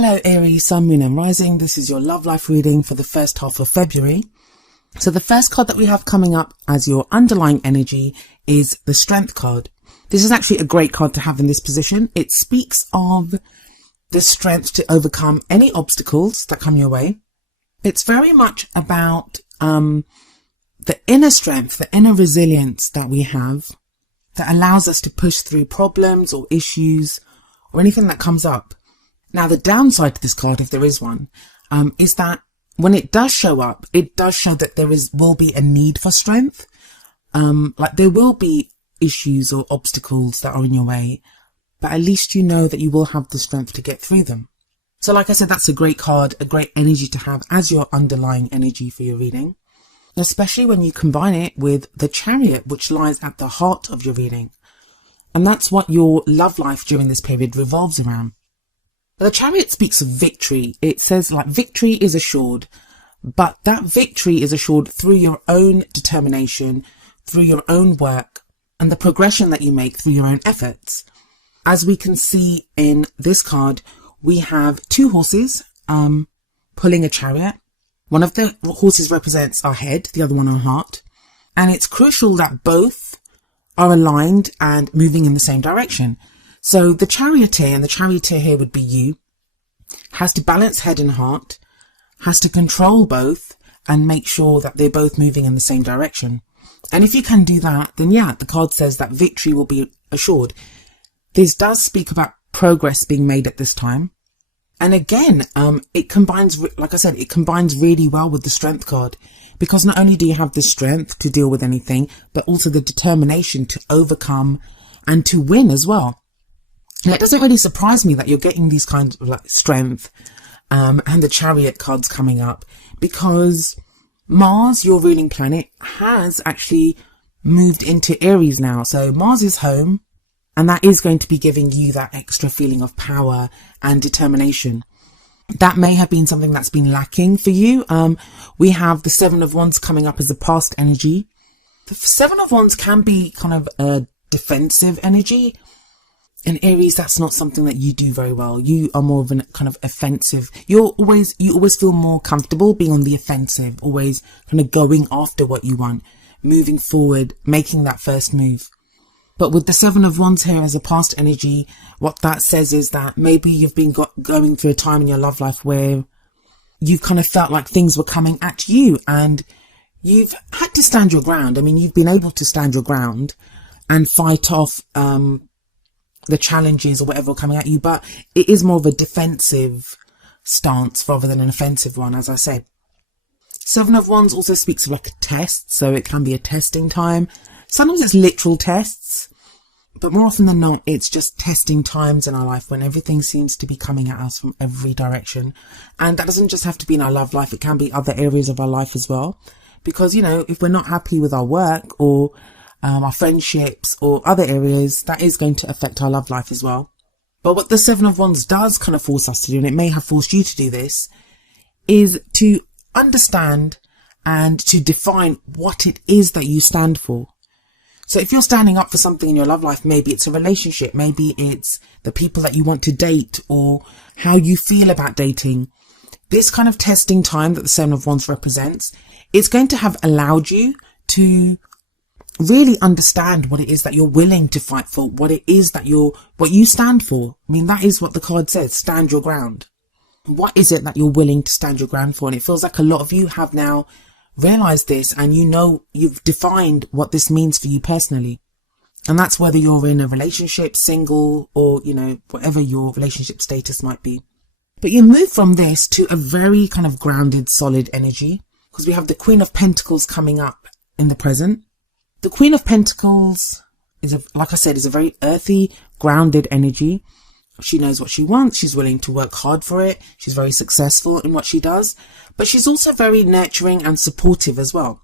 Hello Aries, Sun, Moon and Rising. This is your love life reading for the first half of February. So the first card that we have coming up as your underlying energy is the Strength card. This is actually a great card to have in this position. It speaks of the strength to overcome any obstacles that come your way. It's very much about the inner strength, the inner resilience that we have that allows us to push through problems or issues or anything that comes up. Now, the downside to this card, if there is one, is that when it does show up, it does show that will be a need for strength. Like there will be issues or obstacles that are in your way, but at least you know that you will have the strength to get through them. So like I said, that's a great card, a great energy to have as your underlying energy for your reading, especially when you combine it with the Chariot, which lies at the heart of your reading. And that's what your love life during this period revolves around. The Chariot speaks of victory. It says like victory is assured, but that victory is assured through your own determination, through your own work, and the progression that you make through your own efforts. As we can see in this card, we have two horses pulling a chariot. One of the horses represents our head, the other one our heart. And it's crucial that both are aligned and moving in the same direction. So the charioteer, and the charioteer here would be you, has to balance head and heart, has to control both and make sure that they're both moving in the same direction. And if you can do that, then yeah, the card says that victory will be assured. This does speak about progress being made at this time. And again, it combines, like I said, it combines really well with the Strength card, because not only do you have the strength to deal with anything, but also the determination to overcome and to win as well. Now, it doesn't really surprise me that you're getting these kinds of like strength and the Chariot cards coming up, because Mars, your ruling planet, has actually moved into Aries now. So Mars is home, and that is going to be giving you that extra feeling of power and determination. That may have been something that's been lacking for you. We have the Seven of Wands coming up as a past energy. The Seven of Wands can be kind of a defensive energy. In Aries, that's not something that you do very well. You are more of a kind of offensive. You always feel more comfortable being on the offensive, always kind of going after what you want, moving forward, making that first move. But with the Seven of Wands here as a past energy, what that says is that maybe you've been going through a time in your love life where you've kind of felt like things were coming at you and you've had to stand your ground. I mean, you've been able to stand your ground and fight off the challenges or whatever are coming at you, but it is more of a defensive stance rather than an offensive one, as I say. Seven of Wands also speaks of like a test, so it can be a testing time. Sometimes it's literal tests, but more often than not, it's just testing times in our life when everything seems to be coming at us from every direction. And that doesn't just have to be in our love life, it can be other areas of our life as well. Because, you know, if we're not happy with our work or our friendships or other areas, that is going to affect our love life as well. But what the Seven of Wands does kind of force us to do, and it may have forced you to do this, is to understand and to define what it is that you stand for. So if you're standing up for something in your love life, maybe it's a relationship, maybe it's the people that you want to date or how you feel about dating. This kind of testing time that the Seven of Wands represents, it's going to have allowed you to really understand what it is that you're willing to fight for, what it is that what you stand for. I mean, that is what the card says, stand your ground. What is it that you're willing to stand your ground for? And it feels like a lot of you have now realized this, and you know, you've defined what this means for you personally. And that's whether you're in a relationship, single, or, you know, whatever your relationship status might be. But you move from this to a very kind of grounded, solid energy, because we have the Queen of Pentacles coming up in the present. The Queen of Pentacles like I said, is a very earthy, grounded energy. She knows what she wants. She's willing to work hard for it. She's very successful in what she does, but she's also very nurturing and supportive as well.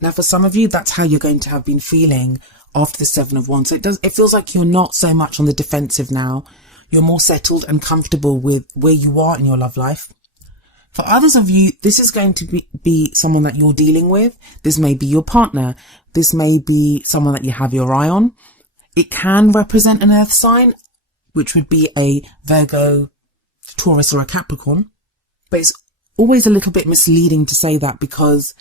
Now, for some of you, that's how you're going to have been feeling after the Seven of Wands. So it feels like you're not so much on the defensive now. You're more settled and comfortable with where you are in your love life. For others of you, this is going to be someone that you're dealing with. This may be your partner. This may be someone that you have your eye on. It can represent an earth sign, which would be a Virgo, Taurus or a Capricorn. But it's always a little bit misleading to say that, because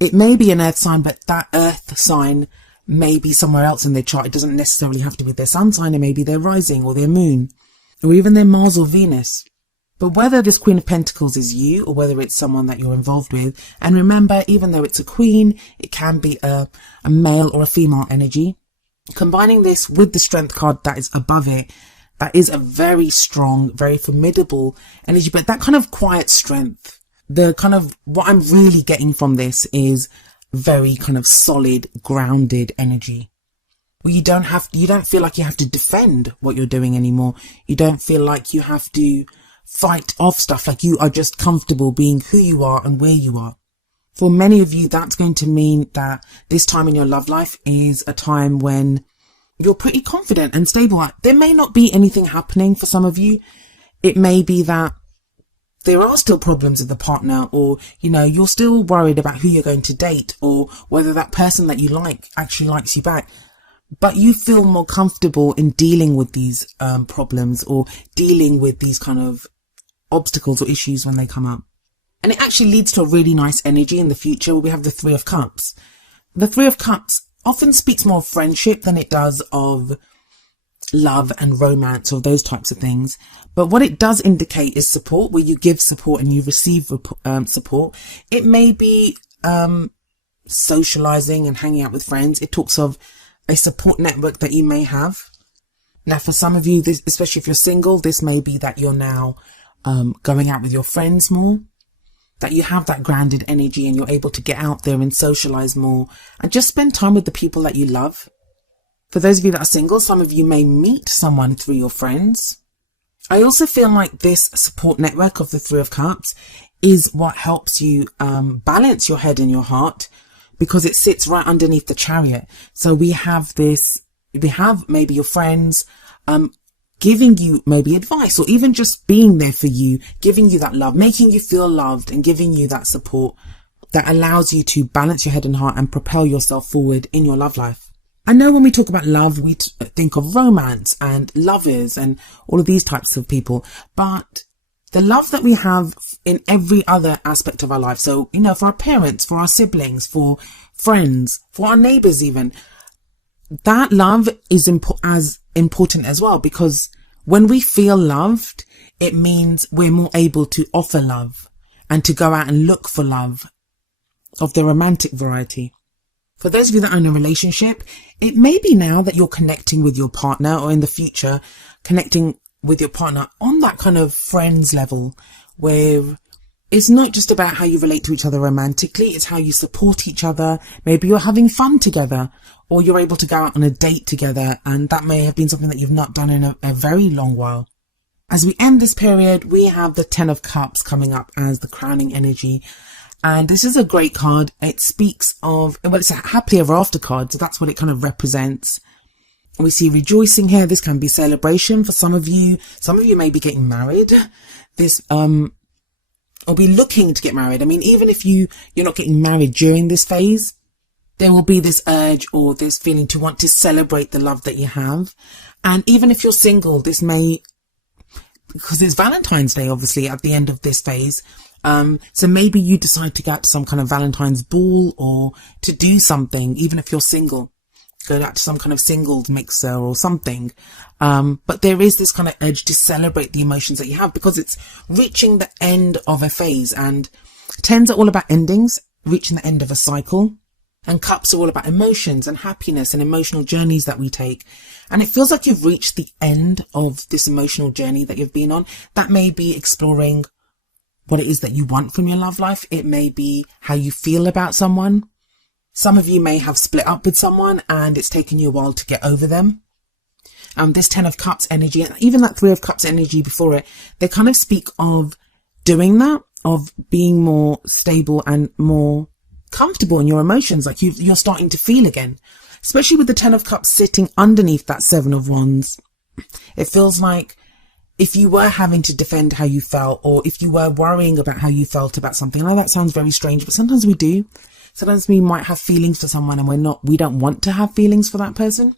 it may be an earth sign, but that earth sign may be somewhere else in their chart. It doesn't necessarily have to be their sun sign. It may be their rising or their moon, or even their Mars or Venus. But whether this Queen of Pentacles is you or whether it's someone that you're involved with, and remember, even though it's a queen, it can be a male or a female energy. Combining this with the Strength card that is above it, that is a very strong, very formidable energy, but that kind of quiet strength, the kind of, what I'm really getting from this is very kind of solid, grounded energy. Where you don't feel like you have to defend what you're doing anymore. You don't feel like you have to fight off stuff, like you are just comfortable being who you are and where you are. For many of you, that's going to mean that this time in your love life is a time when you're pretty confident and stable. There may not be anything happening for some of you. It may be that there are still problems with the partner, or, you know, you're still worried about who you're going to date, or whether that person that you like actually likes you back. But you feel more comfortable in dealing with these problems, or dealing with these kind of obstacles or issues when they come up. And it actually leads to a really nice energy in the future where we have the Three of Cups. The Three of Cups often speaks more of friendship than it does of love and romance or those types of things. But what it does indicate is support, where you give support and you receive support. It may be socializing and hanging out with friends. It talks of a support network that you may have. Now, for some of you, this, especially if you're single, this may be that you're now going out with your friends more, that you have that grounded energy and you're able to get out there and socialize more and just spend time with the people that you love. For those of you that are single, some of you may meet someone through your friends. I also feel like this support network of the Three of Cups is what helps you balance your head and your heart, because it sits right underneath the Chariot. So we have maybe your friends giving you maybe advice, or even just being there for you, giving you that love, making you feel loved and giving you that support that allows you to balance your head and heart and propel yourself forward in your love life. I know when we talk about love, we think of romance and lovers and all of these types of people, but the love that we have in every other aspect of our life. So, you know, for our parents, for our siblings, for friends, for our neighbors even, that love is as important as well, because when we feel loved, it means we're more able to offer love and to go out and look for love of the romantic variety. For those of you that are in a relationship, it may be now that you're connecting with your partner, or in the future, connecting with your partner on that kind of friends level, where it's not just about how you relate to each other romantically, it's how you support each other. Maybe you're having fun together, or you're able to go out on a date together, and that may have been something that you've not done in a very long while. As we end this period, we have the Ten of Cups coming up as the crowning energy. And this is a great card. It speaks of, well, it's a happily ever after card, so that's what it kind of represents. We see rejoicing here. This can be celebration for some of you. Some of you may be getting married. This, or be looking to get married. I mean, even if you're not getting married during this phase, there will be this urge or this feeling to want to celebrate the love that you have. And even if you're single, this may, because it's Valentine's Day, obviously, at the end of this phase. So maybe you decide to go out to some kind of Valentine's ball, or to do something, even if you're single, go out to some kind of singles mixer or something. But there is this kind of urge to celebrate the emotions that you have, because it's reaching the end of a phase, and tens are all about endings, reaching the end of a cycle. And cups are all about emotions and happiness and emotional journeys that we take. And it feels like you've reached the end of this emotional journey that you've been on. That may be exploring what it is that you want from your love life. It may be how you feel about someone. Some of you may have split up with someone and it's taken you a while to get over them. This Ten of Cups energy, and even that Three of Cups energy before it, they kind of speak of doing that, of being more stable and more comfortable in your emotions, like you're starting to feel again, especially with the Ten of Cups sitting underneath that Seven of Wands. It feels like if you were having to defend how you felt, or if you were worrying about how you felt about something, I know that sounds very strange, but sometimes we do. Sometimes we might have feelings for someone and we don't want to have feelings for that person.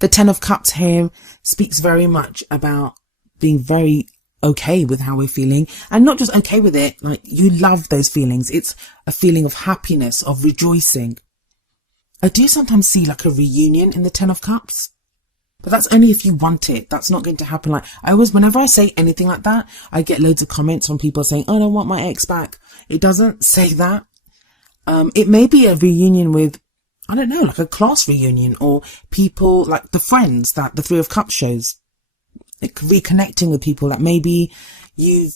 The Ten of Cups here speaks very much about being very okay with how we're feeling, and not just okay with it, like you love those feelings. It's a feeling of happiness, of rejoicing. I do sometimes see like a reunion in the Ten of Cups, but that's only if you want it. That's not going to happen. Like whenever I say anything like that, I get loads of comments from people saying, oh, I don't want my ex back. It doesn't say that. It may be a reunion with, I don't know, like a class reunion, or people like the friends that the Three of Cups shows. Like reconnecting with people that maybe you've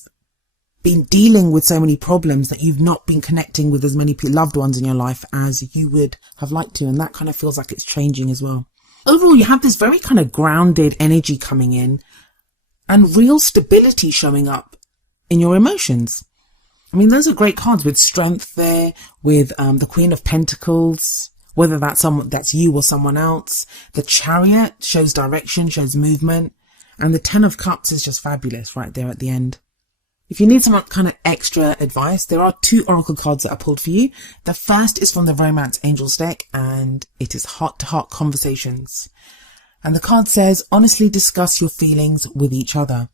been dealing with so many problems that you've not been connecting with as many loved ones in your life as you would have liked to. And that kind of feels like it's changing as well. Overall, you have this very kind of grounded energy coming in and real stability showing up in your emotions. I mean, those are great cards with strength there, with the Queen of Pentacles, whether that's you or someone else. The Chariot shows direction, shows movement. And the Ten of Cups is just fabulous right there at the end. If you need some kind of extra advice, there are 2 oracle cards that are pulled for you. The first is from the Romance Angels deck, and it is Heart-to-Heart Conversations. And the card says, honestly discuss your feelings with each other.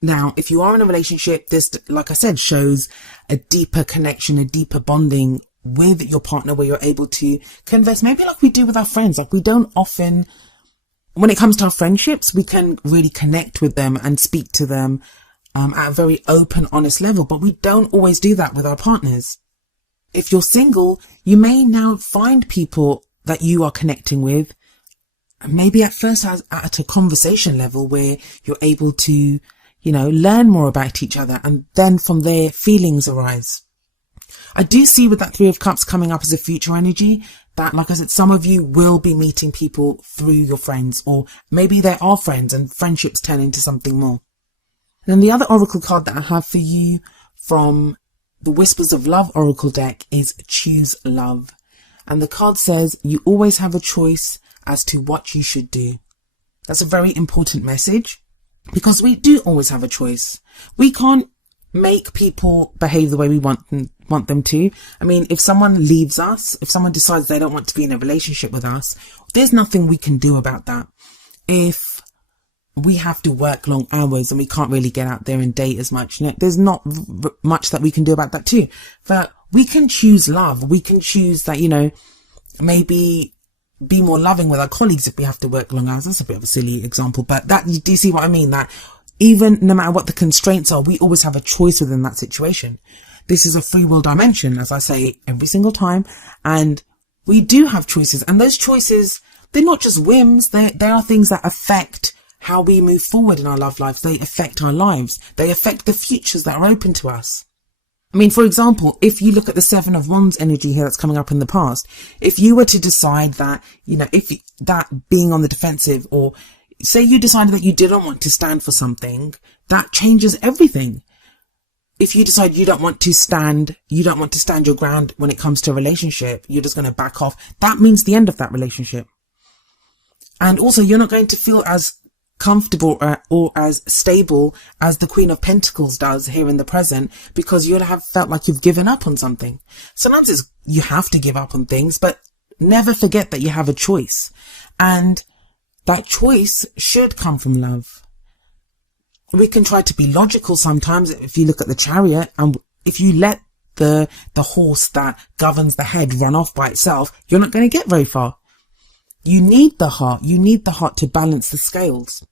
Now, if you are in a relationship, this, like I said, shows a deeper connection, a deeper bonding with your partner, where you're able to converse, maybe like we do with our friends. Like we don't often, when it comes to our friendships, we can really connect with them and speak to them at a very open, honest level, but we don't always do that with our partners. If you're single, you may now find people that you are connecting with, maybe at first at a conversation level where you're able to, learn more about each other, and then from there feelings arise. I do see with that Three of Cups coming up as a future energy that, like I said, some of you will be meeting people through your friends, or maybe they are friends and friendships turn into something more. And then the other oracle card that I have for you from the Whispers of Love oracle deck is Choose Love. And the card says, you always have a choice as to what you should do. That's a very important message, because we do always have a choice. We can't make people behave the way we want them to. I mean, if someone leaves us, if someone decides they don't want to be in a relationship with us, there's nothing we can do about that. If we have to work long hours and we can't really get out there and date as much, there's not much that we can do about that too. But we can choose love. We can choose that, maybe be more loving with our colleagues if we have to work long hours. That's a bit of a silly example, but do you see what I mean? That even no matter what the constraints are, we always have a choice within that situation. This is a free will dimension, as I say every single time, and we do have choices. And those choices, they're not just whims. They are things that affect how we move forward in our love lives. They affect our lives. They affect the futures that are open to us. I mean, for example, if you look at the Seven of Wands energy here that's coming up in the past, if you were to decide that, that being on the defensive, or say you decided that you didn't want to stand for something, that changes everything. If you decide you don't want to stand your ground when it comes to a relationship, you're just going to back off, that means the end of that relationship. And also, you're not going to feel as comfortable or as stable as the Queen of Pentacles does here in the present, because you'll have felt like you've given up on something. Sometimes you have to give up on things, but never forget that you have a choice. And that choice should come from love. We can try to be logical sometimes. If you look at the Chariot, and if you let the horse that governs the head run off by itself, you're not going to get very far. You need the heart. You need the heart to balance the scales.